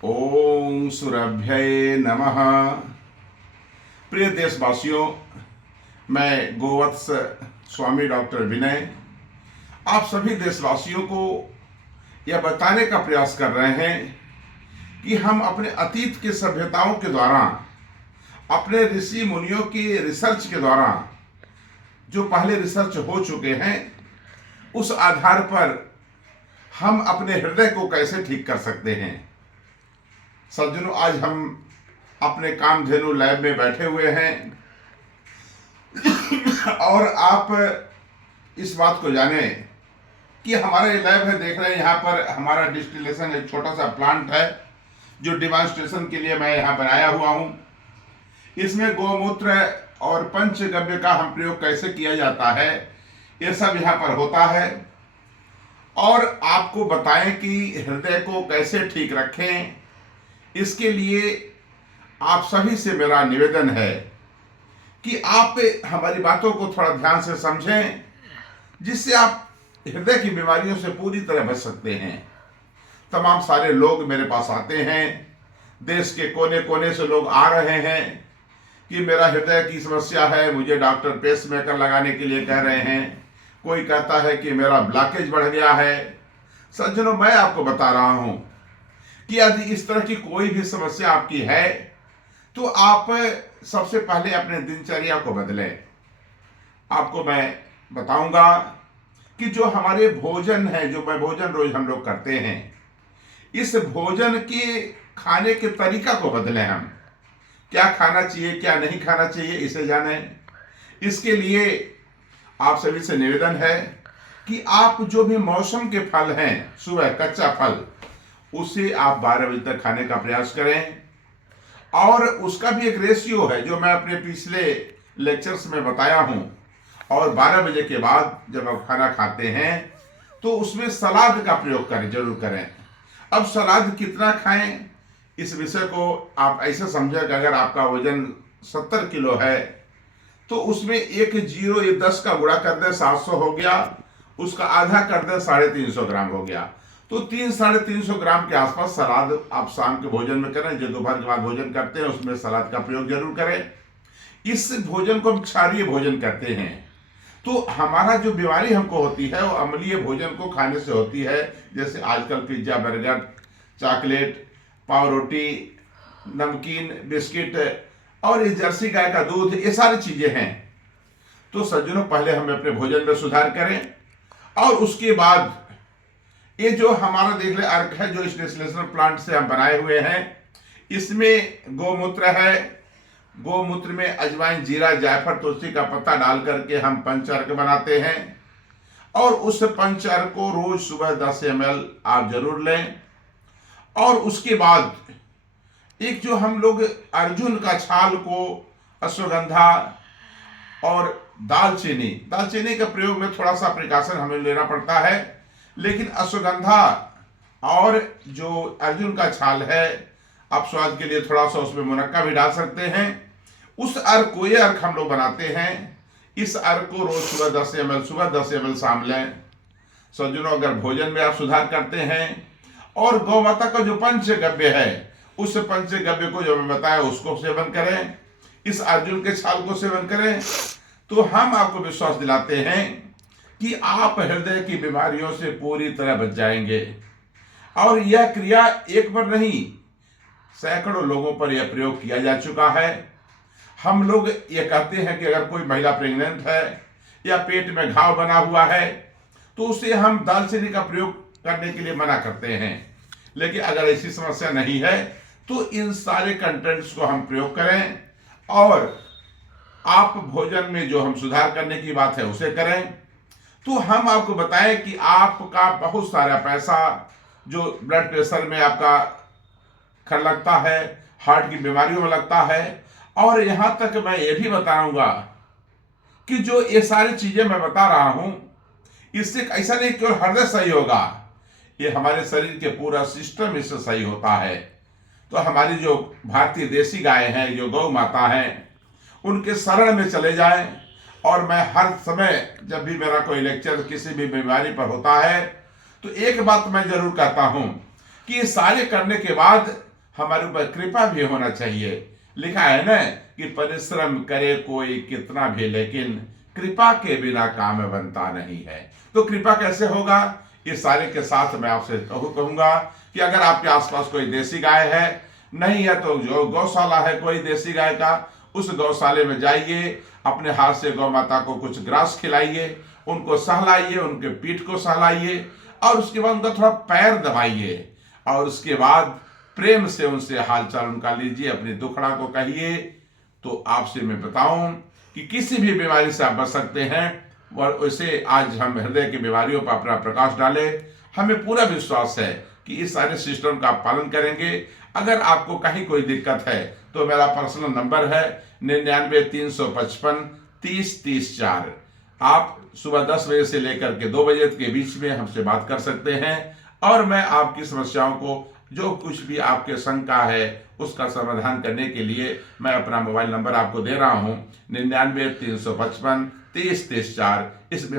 ओम सुरभ्ये नमः। प्रिय देशवासियों, मैं गोवत्स स्वामी डॉक्टर विनय आप सभी देशवासियों को यह बताने का प्रयास कर रहे हैं कि हम अपने अतीत की सभ्यताओं के द्वारा, अपने ऋषि मुनियों की रिसर्च के द्वारा जो पहले रिसर्च हो चुके हैं, उस आधार पर हम अपने हृदय को कैसे ठीक कर सकते हैं। सज्जनों, आज हम अपने कामधेनु लैब में बैठे हुए हैं और आप इस बात को जाने कि हमारा ये लैब है। देख रहे हैं यहाँ पर हमारा डिस्टिलेशन एक छोटा सा प्लांट है जो डिमॉन्स्ट्रेशन के लिए मैं यहाँ बनाया हुआ हूँ। इसमें गोमूत्र और पंचगव्य का हम प्रयोग कैसे किया जाता है, ये सब यहाँ पर होता है। और आपको बताएं कि हृदय को कैसे ठीक रखें, इसके लिए आप सभी से मेरा निवेदन है कि आप हमारी बातों को थोड़ा ध्यान से समझें, जिससे आप हृदय की बीमारियों से पूरी तरह बच सकते हैं। तमाम सारे लोग मेरे पास आते हैं, देश के कोने कोने से लोग आ रहे हैं कि मेरा हृदय की समस्या है, मुझे डॉक्टर पेसमेकर लगाने के लिए कह रहे हैं। कोई कहता है कि मेरा ब्लॉकेज बढ़ गया है। सज्जनों, मैं आपको बता रहा हूं कि यदि इस तरह की कोई भी समस्या आपकी है तो आप सबसे पहले अपने दिनचर्या को बदलें। आपको मैं बताऊंगा कि जो हमारे भोजन है, जो भोजन रोज हम लोग करते हैं, इस भोजन के खाने के तरीका को बदलें। हम क्या खाना चाहिए, क्या नहीं खाना चाहिए, इसे जानें। इसके लिए आप सभी से निवेदन है कि आप जो भी मौसम के फल हैं, सुबह कच्चा फल, उसे आप 12 बजे तक खाने का प्रयास करें। और उसका भी एक रेशियो है जो मैं अपने पिछले लेक्चर्स में बताया हूं। और 12 बजे के बाद जब आप खाना खाते हैं तो उसमें सलाद का प्रयोग करें, जरूर करें। अब सलाद कितना खाएं, इस विषय को आप ऐसे समझें कि अगर आपका वजन 70 किलो है तो उसमें एक 0 या 10 का गुणा कर दें, 700 हो गया। उसका आधा कर दें, 350 ग्राम हो गया। तो 300-350 ग्राम के आसपास सलाद आप शाम के भोजन में करें। जो दोपहर के बाद भोजन करते हैं उसमें सलाद का प्रयोग जरूर करें। इस भोजन को हम क्षारीय भोजन कहते हैं। तो हमारा जो बीमारी हमको होती है वो अम्लीय भोजन को खाने से होती है। जैसे आजकल पिज्जा, बर्गर, चॉकलेट, पाव रोटी, नमकीन, बिस्किट और ये जर्सी गाय का दूध, ये सारी चीजें हैं। तो सज्जनों, पहले हम अपने भोजन में सुधार करें और उसके बाद ये जो हमारा देख ले अर्क है, जो इस डिस्टिलेशन प्लांट से हम बनाए हुए हैं, इसमें गोमूत्र है। गोमूत्र में अजवाइन, जीरा, जायफल, तुलसी का पत्ता डाल करके हम पंचअर्क बनाते हैं। और उस पंचअर्क को रोज सुबह 10 ml आप जरूर लें। और उसके बाद एक जो हम लोग अर्जुन का छाल को, अश्वगंधा और दालचीनी का प्रयोग में थोड़ा सा प्रिकॉशन हमें लेना पड़ता है, लेकिन अश्वगंधा और जो अर्जुन का छाल है, आप स्वाद के लिए थोड़ा सा उसमें मुनक्का भी डाल सकते हैं। उस अर्क को, ये अर्क हम लोग बनाते हैं। इस अर्क को रोज सुबह 10 ml सुबह, 10 ml शाम लें। सज्जनों, अगर भोजन में आप सुधार करते हैं और गौ माता का जो पंचगव्य है, उस पंचगव्य को जो मैं बताया उसको सेवन करें, इस अर्जुन के छाल को सेवन करें, तो हम आपको विश्वास दिलाते हैं कि आप हृदय की बीमारियों से पूरी तरह बच जाएंगे। और यह क्रिया एक बार नहीं, सैकड़ों लोगों पर यह प्रयोग किया जा चुका है। हम लोग ये कहते हैं कि अगर कोई महिला प्रेग्नेंट है या पेट में घाव बना हुआ है तो उसे हम दालचीनी का प्रयोग करने के लिए मना करते हैं। लेकिन अगर ऐसी समस्या नहीं है तो इन सारे कंटेंट्स को हम प्रयोग करें। और आप भोजन में जो हम सुधार करने की बात है उसे करें। तो हम आपको बताएं कि आपका बहुत सारा पैसा जो ब्लड प्रेशर में आपका खर्च लगता है, हार्ट की बीमारियों में लगता है, और यहां तक मैं ये भी बताऊंगा कि जो ये सारी चीजें मैं बता रहा हूं, इससे ऐसा नहीं केवल हृदय सही होगा, ये हमारे शरीर के पूरा सिस्टम इससे सही होता है। तो हमारी जो भारतीय देसी गाय हैं, जो गौ माता हैं, उनके शरण में चले जाएं। और मैं हर समय जब भी मेरा कोई लेक्चर किसी भी बीमारी पर होता है तो एक बात मैं जरूर कहता हूं कि ये सारे करने के बाद हमारे ऊपर कृपा भी होना चाहिए। लिखा है ना कि परिश्रम करे कोई कितना भी, लेकिन कृपा के बिना काम बनता नहीं है। तो कृपा कैसे होगा, इस सारे के साथ मैं आपसे कहूंगा कि अगर आपके आसपास कोई देसी गाय है, नहीं है तो जो गौशाला है कोई देसी गाय का, उस गौशाले में जाइए, अपने हाथ से गौ माता को कुछ ग्रास खिलाइए, उनको सहलाइए, उनके पीठ को सहलाइए, और उसके बाद उनका थोड़ा पैर दबाइए, और उसके बाद प्रेम से उनसे हालचाल उनका लीजिए, अपनी दुखड़ा को कहिए। तो आपसे मैं बताऊं कि किसी भी बीमारी से आप बच सकते हैं। और वैसे आज हम हृदय की बीमारियों पर अपना प्रकाश डालें। हमें पूरा विश्वास है कि इस सारे सिस्टम का आप पालन करेंगे। अगर आपको कहीं कोई दिक्कत है तो मेरा पर्सनल नंबर है 99-355-30-30-4। आप सुबह 10 बजे से लेकर के 2 बजे के बीच में हमसे बात कर सकते हैं, और मैं आपकी समस्याओं को, जो कुछ भी आपके शंका है, उसका समाधान करने के लिए मैं अपना मोबाइल नंबर आपको दे रहा हूं 99-355-30-30-4। इस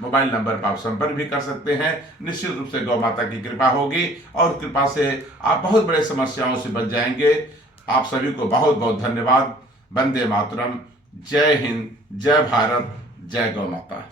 मोबाइल नंबर पर आप संपर्क भी कर सकते हैं। निश्चित रूप से गौ माता की कृपा होगी, और कृपा से आप बहुत बड़े समस्याओं से बच जाएंगे। आप सभी को बहुत बहुत धन्यवाद। वंदे मातरम। जय हिंद, जय भारत, जय गौ माता।